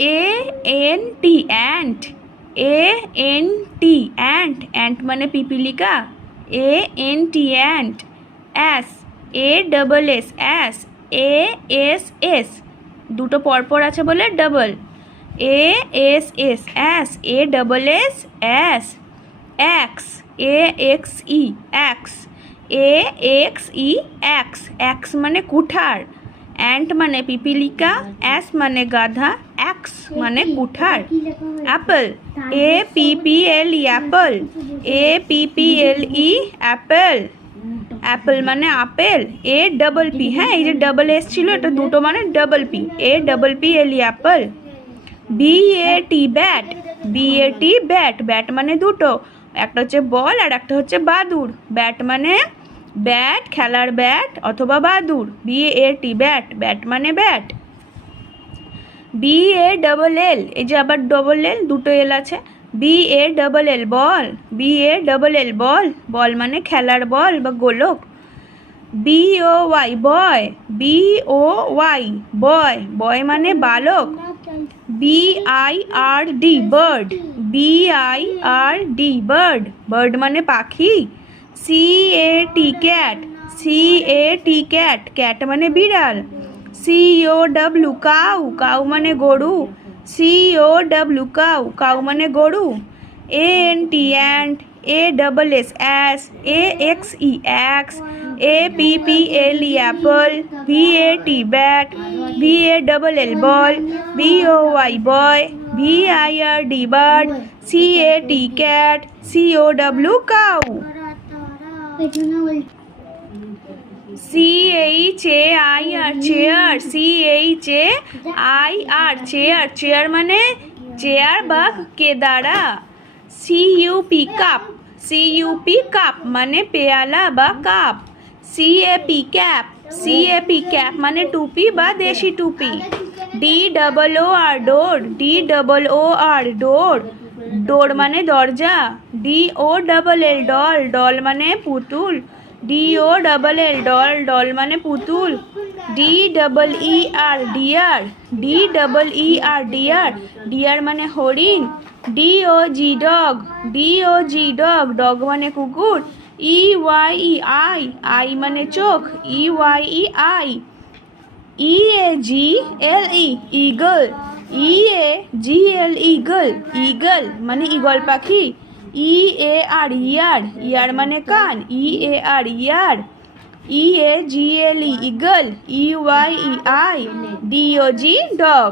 ANT ant, ANT ant, ant মানে পিপিলিকা, ANT ant. Ass, ASS ass, ASS দুটো পরপর আছে বলে double, ASS ass, ASS ass. Axe, AXE axe, AXE axe, axe মানে কুঠার। অ্যান্ট মানে পিপিলিকা, অ্যাস মানে গাধা, অ্যাক্স মানে কুঠার। Apple, APPLE apple, APPLE apple. Apple মানে আপেল, APP, হ্যাঁ এই যে ডাবল এস ছিল এটা দুটো মানে double P, APPLE Apple. BAT bat, BAT bat, bat মানে দুটো, একটা হচ্ছে বল আর একটা হচ্ছে বাদুড়। ব্যাট মানে ব্যাট, খেলার ব্যাট অথবা বাদুড়, BAT ব্যাট, ব্যাট মানে ব্যাট। BALL, এই যে আবার ডবল এল, দুটো এল আছে, BALL বল, BALL বল, বল মানে খেলার বল বা গোলক। BOY বয়, BOY বয়, বয় মানে বালক। BIRD bird, BIRD bird, bird মানে পাখি। CAT cat, CAT cat, cat মানে বিড়াল। COW কাউ, কাউ মানে গরু, COW কাউ, কাউ মানে গরু। ANT ant, ASS ass, AXE axe, APPLE apple, BAT bat, BALL ball, BOY boy, BIRD bird, CAT cat, COW cow. CHAIR chair, CHAIR chair, chair মানে chair বা কেদারা। CUP cup, CUP cup মানে পেয়ালা বা cup. CAP cap, CAP cap মানে টুপি বা দেশি টুপি। DOOR ডোর, DOOR ডোর, ডোর মানে দরজা। DOLL ডল, ডল মানে পুতুল, DOLL ডল, ডল মানে পুতুল। DEER deer, DEER deer, deer মানে হরিণ। DOG dog, DOG dog, dog মানে কুকুর। EYE আই, আই মানে চোখ, EYE eye. EAGLE eagle, EAGL eagle, eagle মানে ঈগল পাখি। EAR ইয়ার, ইয়ার মানে কান, EAR ear. EAGLE eagle, EYE eye. DOG dog.